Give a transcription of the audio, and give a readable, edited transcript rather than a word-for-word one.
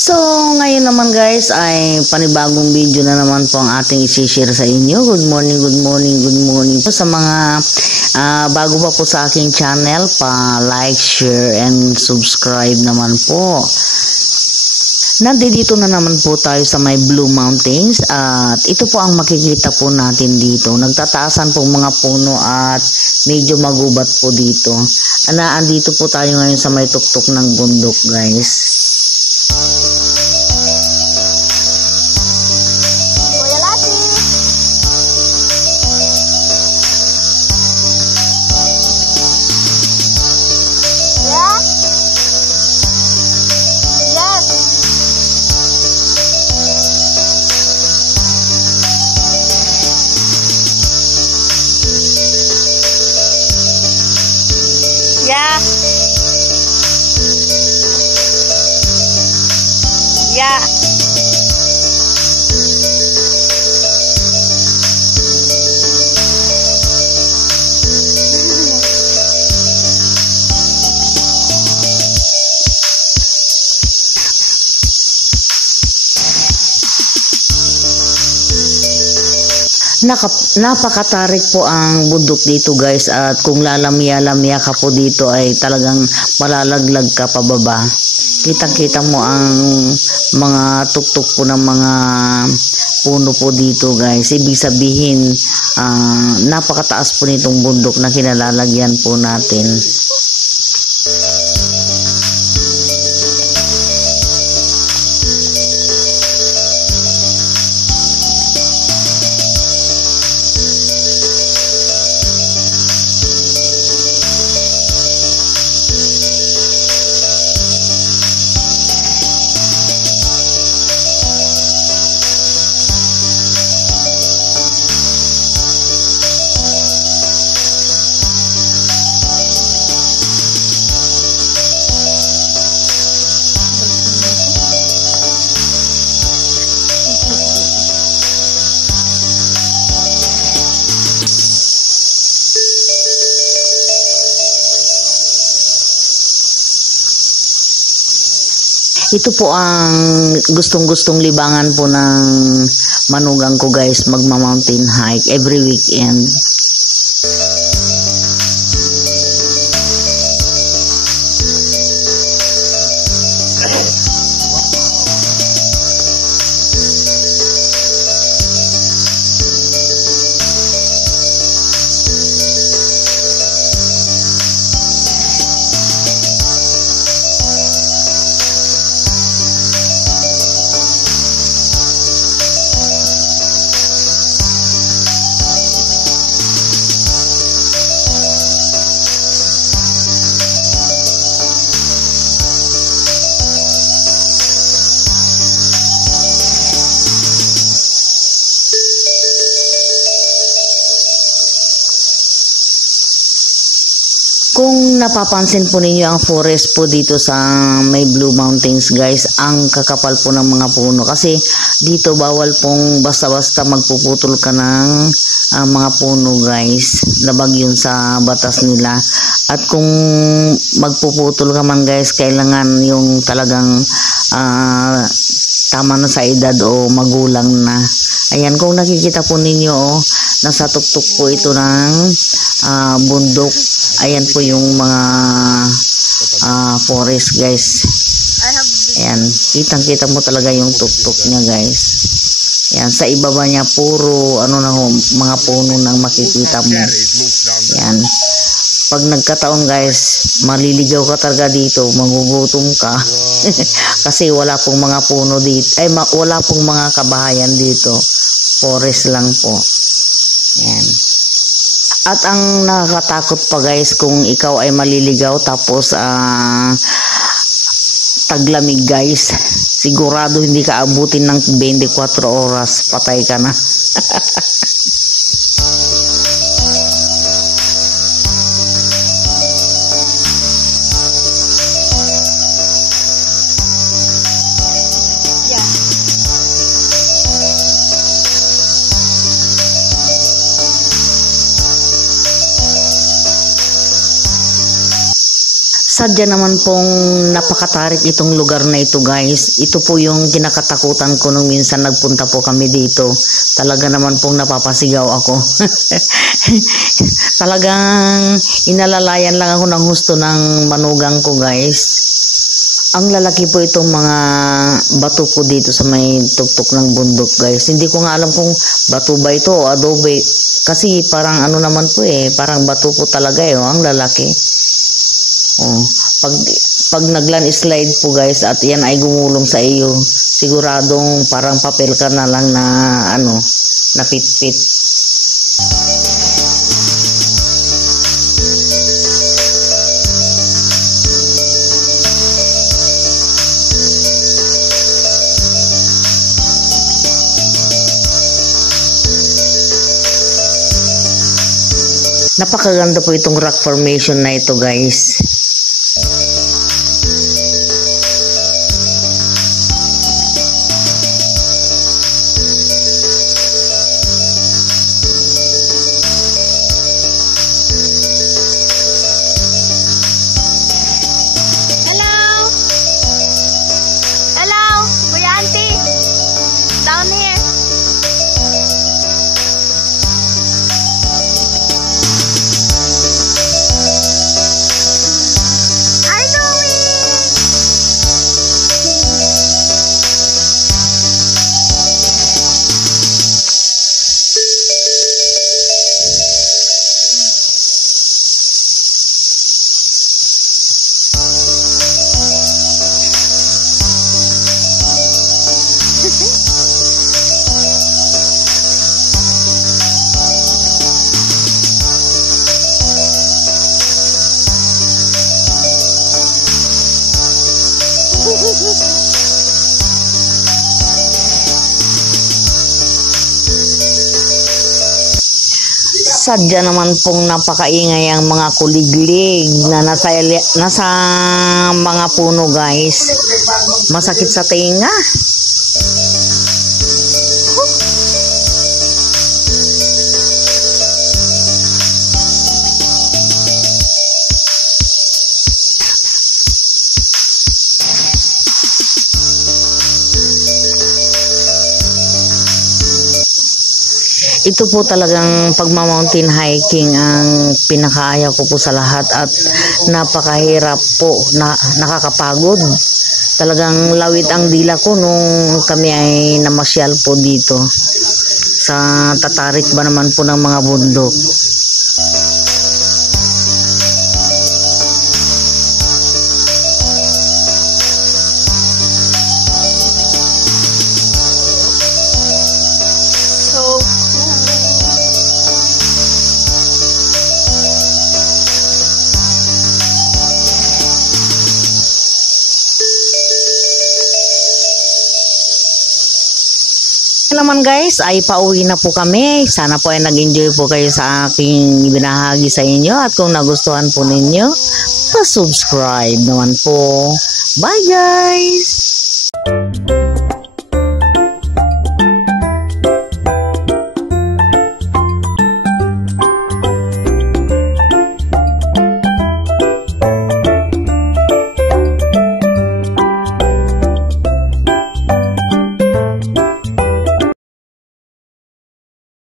So, ngayon naman guys ay panibagong video na naman po ang ating isi-share sa inyo. Good morning, good morning, good morning po sa mga bago pa po sa aking channel, pa-like, share, and subscribe naman po. Nandito na naman po tayo sa may Blue Mountains at ito po ang makikita po natin dito. Nagtataasan po mga puno at medyo magubat po dito. Andito po tayo ngayon sa may tuktok ng bundok guys. Yeah. Napakatarik po ang bundok dito guys, at kung lalamya-lamya ka po dito ay talagang malalaglag ka pababa. Kitang-kita mo ang mga tuktok po ng mga puno po dito guys. Ibig sabihin napakataas po nitong bundok na kinalalagyan po natin. Ito po ang gustong-gustong libangan po ng manugang ko guys, magma-mountain hike every weekend. Kung napapansin po ninyo ang forest po dito sa may Blue Mountains guys, ang kakapal po ng mga puno kasi dito bawal pong basta-basta magpuputol ka ng mga puno guys. Labag yun sa batas nila. At kung magpuputol ka man guys, kailangan yung talagang tama na sa edad o magulang na. Ayan, kung nakikita po ninyo nasa tuktok po ito ng bundok. Ayan po yung mga forest guys. Ayan, kitang-kita mo talaga yung tuktok niya guys. Ayan, sa ibaba niya puro mga puno nang makikita mo. Ayan. Pag nagkataon guys, maliligaw ka talaga dito, magugutom ka. Kasi wala pong mga puno dito. Wala pong mga kabahayan dito. Forest lang po. Ayan. At ang nakakatakot pa guys, kung ikaw ay maliligaw tapos taglamig guys, sigurado hindi ka abutin ng 24 oras, patay ka na. Sadya naman pong napakatarik itong lugar na ito, guys. Ito po yung kinakatakutan ko nung minsan nagpunta po kami dito. Talaga naman pong napapasigaw ako. Talagang inalalayan lang ako ng husto ng manugang ko, guys. Ang lalaki po itong mga bato po dito sa may tuktok ng bundok, guys. Hindi ko nga alam kung bato ba ito o adobe. Kasi parang ano naman po parang bato po talaga ang lalaki. Oh, pag naglandslide po, guys, at yan ay gumulong sa iyo, siguradong parang papel ka na lang na napitpit. Napakaganda po itong rock formation na ito, guys. Sadya naman pong napakaingay ang mga kuliglig na nasa mga puno, guys. Masakit sa tinga. Ito po talagang pagma-mountain hiking ang pinakaaya ko po sa lahat at napakahirap po, nakakapagod. Talagang lawit ang dila ko nung kami ay namasyal po dito sa tatarik ba naman po ng mga bundok. Naman, guys, ay pauwi na po kami. Sana po ay nag-enjoy po kayo sa aking ibinahagi sa inyo at kung nagustuhan po ninyo, pa-subscribe naman po. Bye, guys!